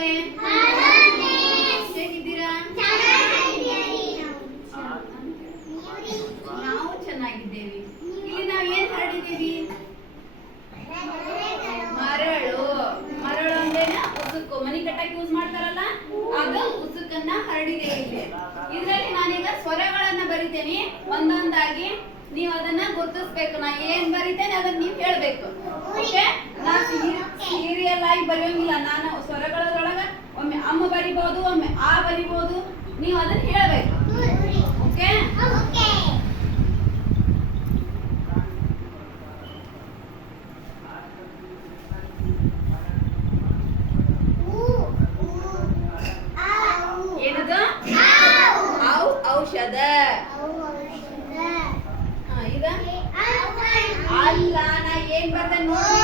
ಮಕ್ಕಳೇ ಹೇಗಿದ್ದೀರಾ ನಾವು ಚೆನ್ನಾಗಿದ್ದೇವೆ. ಇಲ್ಲಿ ನಾವು ಏನ್ ಹರಡಿದ್ದೀವಿ ಮರಳು. ಮರಳು ಅಂದ್ರೇನ ಉಸುಕು. ಮನಿ ಕಟ್ಟಕ್ಕೆ ಯೂಸ್ ಮಾಡ್ತಾರಲ್ಲ? ಅದು ಉಸುಕನ್ನ ಹರಡಿದೆ ಇಲ್ಲಿ. ಇದರಲ್ಲಿ ನಾನೀಗ ಸ್ವರಗಳನ್ನ ಬರಿತೇನೆ. ಒಂದೊಂದಾಗಿ ನೀವು ಅದನ್ನ ಗುರುತಿಸ್ಬೇಕು. ನಾ ಏನ್ ಬರಿತೇನೆ ಅದನ್ನ ನೀವು ಹೇಳ್ಬೇಕು. ಓಕೆ ನಾ ಸೀರಿಯಲ್ ಆಗಿ ಬರೆಯೋಂಗಿಲ್ಲ. ನಾನು ಅಮ್ಮ ಬರಿಬಹುದು ಒಮ್ಮೆ. ಆ ಬರಿಬಹುದು ನೀವು ಅದನ್ನ ಹೇಳ್ಬೇಕು. ಓಕೆ? ಏನದು? ಔ ಔಷಧ. ಹಾ, ಈಗ ಅಲ್ಲ ನಾ ಏನ್ ಬರ್ದೆ ನೋಡಿ?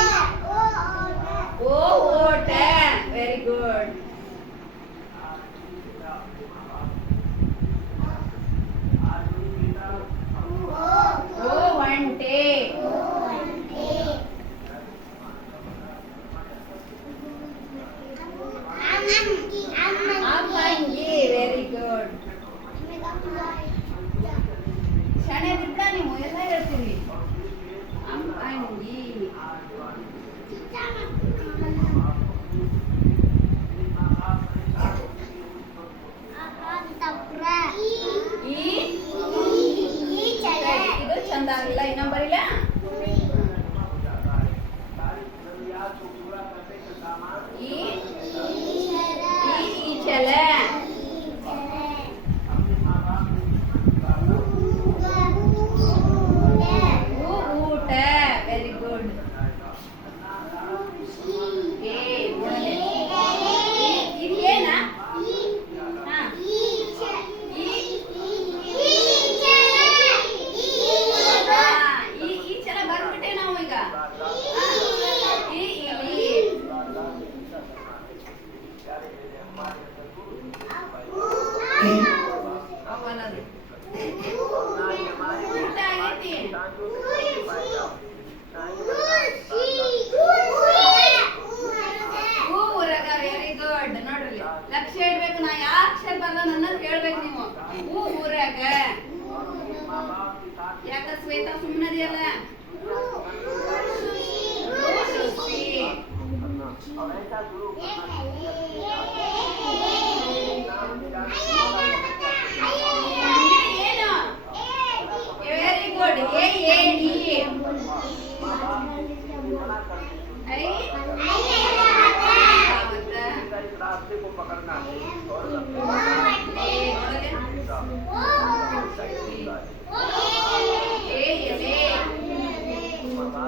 ಓ ಶಣೆ ಬಿಟ್ಟ ನೀವು ಎಲ್ಲ ಹೇಳ್ತೀವಿ ಅಮ್ಮಂಗಿ ಈ ಇದು ಚಂದ ಆಗಿಲ್ಲ ಇನ್ನೊಂದು ಬರಿಲ್ಲ ಈ ಈ ಲಕ್ಷ್ಯ ಇಡ್ಬೇಕು ನಾ ಯಾವ ಅಕ್ಷರ ನನ್ನದು ಹೇಳ್ಬೇಕು ನೀವು ಹೂ ಊರಾಗ ಯಾಕ ಶ್ವೇತಾ ಸುಮ್ಮನದಿಯಲ್ಲ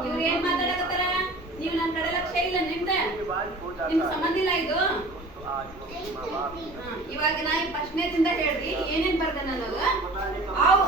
ಇವ್ರು ಏನ್ ಮಾತಾಡಕತ್ತಾರ? ನೀವು ನನ್ನ ಕಡೆ ಲಕ್ಷ್ಯ ಇಲ್ಲ ನಿಮ್ದ? ನಿಮ್ ಸಂಬಂಧ ಇಲ್ಲ ಇದು? ಇವಾಗ ನಾ ಪ್ರಶ್ನೆದಿಂದ ಹೇಳ್ರಿ ಏನೇನ್ ಬರ್ದೆ ನಾವು